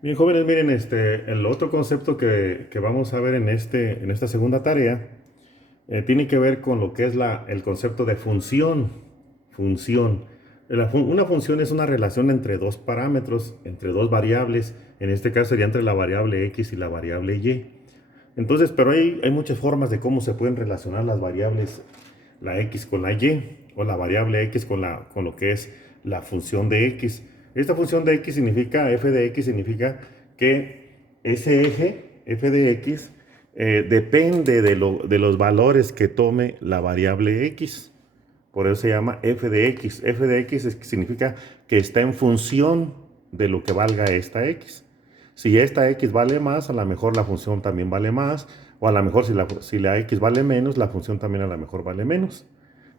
Bien, jóvenes, miren, el otro concepto que vamos a ver en esta segunda tarea tiene que ver con lo que es el concepto de función. Función. Una función es una relación entre dos parámetros, entre dos variables. En este caso sería entre la variable x y la variable y. Entonces, pero hay muchas formas de cómo se pueden relacionar las variables, la x con la y, o la variable x con lo que es la función de x. Esta función de x significa, f de x significa que ese eje, f de x, depende de los valores que tome la variable x. Por eso se llama f de x. F de x significa que está en función de lo que valga esta x. Si esta x vale más, a lo mejor la función también vale más, o a lo mejor si la x vale menos, la función también a lo mejor vale menos.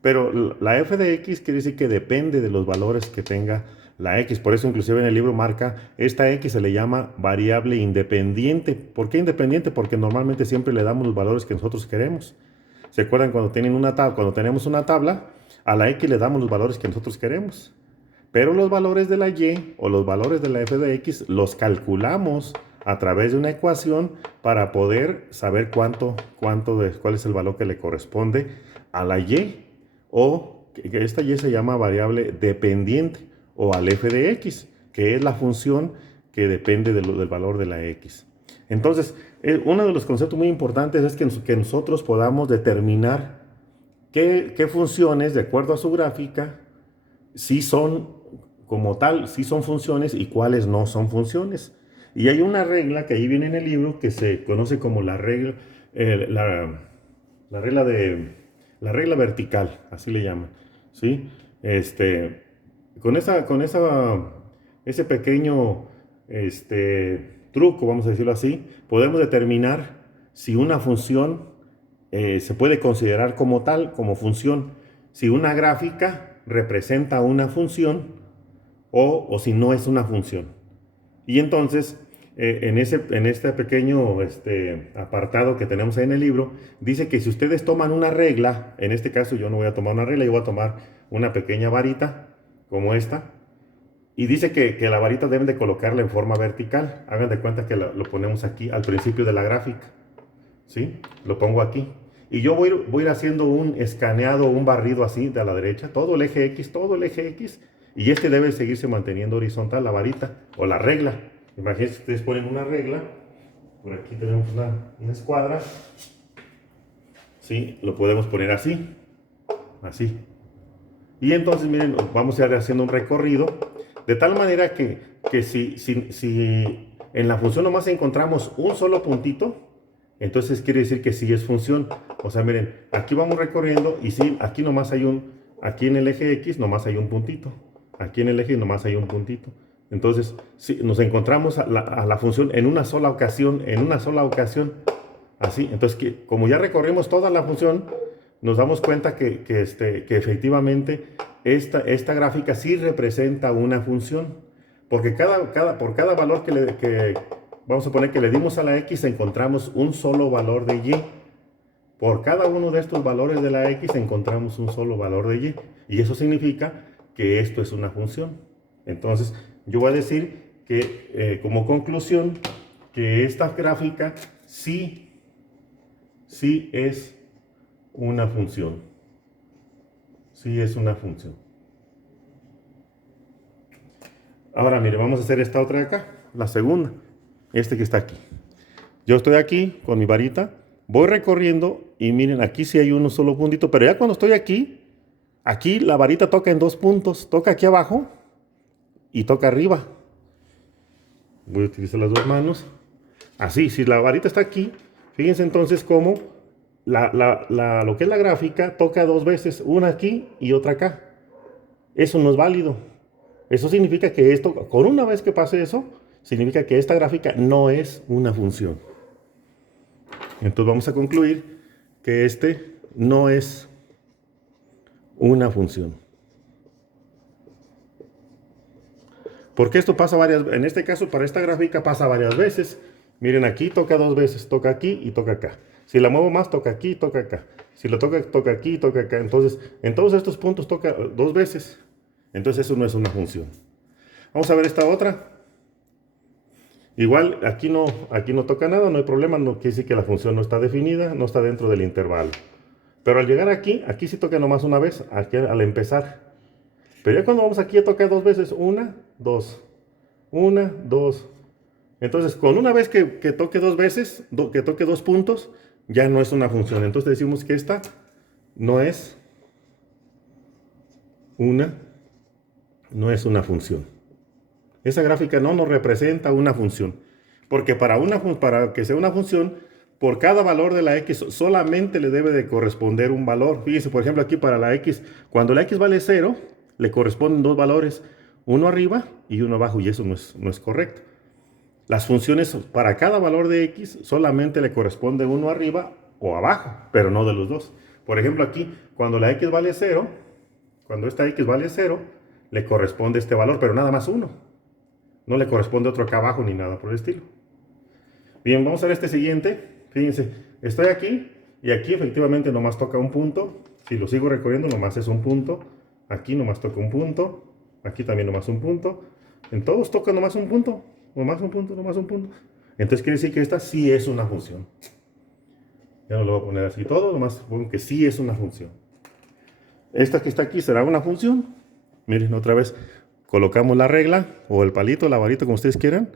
Pero la f de x quiere decir que depende de los valores que tenga la x. Por eso inclusive en el libro marca, esta x se le llama variable independiente. ¿Por qué independiente? Porque normalmente siempre le damos los valores que nosotros queremos. ¿Se acuerdan cuando tenemos una tabla? A la x le damos los valores que nosotros queremos. Pero los valores de la y o los valores de la f de x los calculamos a través de una ecuación para poder saber cuál es el valor que le corresponde a la y, o que esta y se llama variable dependiente, o al f de x, que es la función que depende del valor de la x. Entonces, uno de los conceptos muy importantes es que nosotros podamos determinar qué funciones, de acuerdo a su gráfica, sí son como tal, sí son funciones y cuáles no son funciones. Y hay una regla que ahí viene en el libro que se conoce como eh, la, la regla la regla vertical, así le llaman, ¿sí? Este, ese pequeño truco, vamos a decirlo así, podemos determinar si una función se puede considerar como tal, como función, si una gráfica representa una función o si no es una función. Y entonces, en este pequeño apartado que tenemos ahí en el libro, dice que si ustedes toman una regla, en este caso yo no voy a tomar una regla, yo voy a tomar una pequeña varita como esta, y dice que la varita deben de colocarla en forma vertical. Hagan de cuenta que lo ponemos aquí al principio de la gráfica, ¿sí? Lo pongo aquí. Y yo voy a ir haciendo un escaneado, un barrido así de a la derecha, todo el eje X, y este debe seguirse manteniendo horizontal, la varita o la regla. Imagínense que ustedes ponen una regla, por aquí tenemos una escuadra, ¿sí? Lo podemos poner así, así. Y entonces, miren, vamos a ir haciendo un recorrido, de tal manera que si en la función nomás encontramos un solo puntito, entonces quiere decir que sí es función. O sea, miren, aquí vamos recorriendo y sí, aquí en el eje X nomás hay un puntito. Aquí en el eje nomás hay un puntito. Entonces, si nos encontramos a la función en una sola ocasión, así. Entonces, como ya recorrimos toda la función, nos damos cuenta que efectivamente esta gráfica sí representa una función. Porque por cada valor vamos a poner que le dimos a la x, encontramos un solo valor de y. Por cada uno de estos valores de la x encontramos un solo valor de y. Y eso significa que esto es una función. Entonces, yo voy a decir que como conclusión, que esta gráfica sí es una función. Sí es una función. Ahora, mire, vamos a hacer esta otra de acá, la segunda, que está aquí. Yo estoy aquí con mi varita, voy recorriendo y miren, aquí sí hay un solo puntito, pero ya cuando estoy aquí la varita toca en dos puntos, toca aquí abajo y toca arriba. Voy a utilizar las dos manos. Así, si la varita está aquí, fíjense entonces cómo lo que es la gráfica toca dos veces, una aquí y otra acá. Eso no es válido. Eso significa que con una vez que pase eso, significa que esta gráfica no es una función. Entonces vamos a concluir que no es una función. Porque esto pasa en este caso, para esta gráfica pasa varias veces. Miren, aquí toca dos veces, toca aquí y toca acá. Si la muevo más, toca aquí y toca acá. Si lo toca aquí y toca acá. Entonces, en todos estos puntos toca dos veces. Entonces eso no es una función. Vamos a ver esta otra. Igual aquí no toca nada, no hay problema, no quiere decir que la función no está definida, no está dentro del intervalo. Pero al llegar aquí sí toca nomás una vez, aquí al empezar. Pero ya cuando vamos aquí ya toca dos veces, una, dos, una, dos. Entonces, con una vez que toque dos veces, que toque dos puntos, ya no es una función. Entonces decimos que esta no es una función. Esa gráfica no nos representa una función. Porque para que sea una función, por cada valor de la x solamente le debe de corresponder un valor. Fíjense, por ejemplo, aquí para la x, cuando la x vale 0, le corresponden dos valores, uno arriba y uno abajo, y eso no es correcto. Las funciones, para cada valor de x, solamente le corresponde uno arriba o abajo, pero no de los dos. Por ejemplo, aquí, cuando la x vale 0, cuando esta x vale 0, le corresponde este valor, pero nada más uno. No le corresponde otro acá abajo ni nada por el estilo. Bien, vamos a ver este siguiente. Fíjense, estoy aquí y aquí efectivamente nomás toca un punto. Si lo sigo recorriendo, nomás es un punto. Aquí nomás toca un punto. Aquí también nomás un punto. En todos toca nomás un punto. Nomás un punto, nomás un punto. Entonces quiere decir que esta sí es una función. Ya no lo voy a poner así todo, nomás supongo que sí es una función. Esta que está aquí será una función. Miren, otra vez colocamos la regla o el palito, la varita, como ustedes quieran.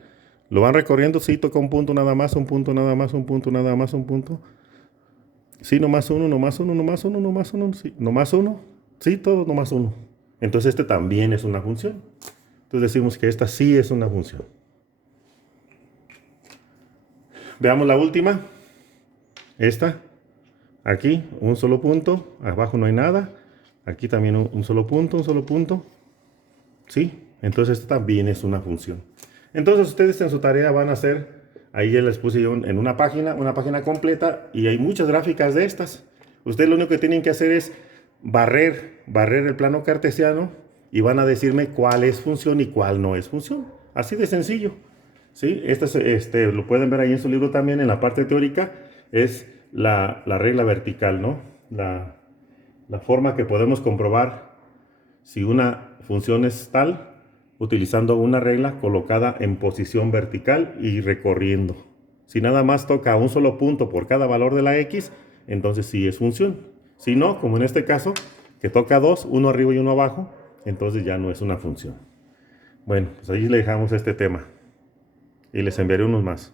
Lo van recorriendo, sí, toca un punto nada más, un punto nada más, un punto nada más, un punto. Sí, nomás uno, nomás uno, nomás uno, nomás uno, sí, nomás uno. Sí, todo nomás uno. Entonces este también es una función. Entonces decimos que esta sí es una función. Veamos la última. Esta. Aquí, un solo punto. Abajo no hay nada. Aquí también un solo punto, un solo punto. ¿Sí? Entonces esta también es una función. Entonces ustedes en su tarea van a hacer, ahí ya les puse yo en una página completa, y hay muchas gráficas de estas. Ustedes lo único que tienen que hacer es barrer el plano cartesiano y van a decirme cuál es función y cuál no es función. Así de sencillo. ¿Sí? Lo pueden ver ahí en su libro también, en la parte teórica, es la regla vertical, ¿no? La forma que podemos comprobar si una función es tal utilizando una regla colocada en posición vertical y recorriendo. Si nada más toca un solo punto por cada valor de la x, entonces sí es función. Si no, como en este caso, que toca dos, uno arriba y uno abajo, entonces ya no es una función. Bueno, pues ahí le dejamos este tema y les enviaré unos más.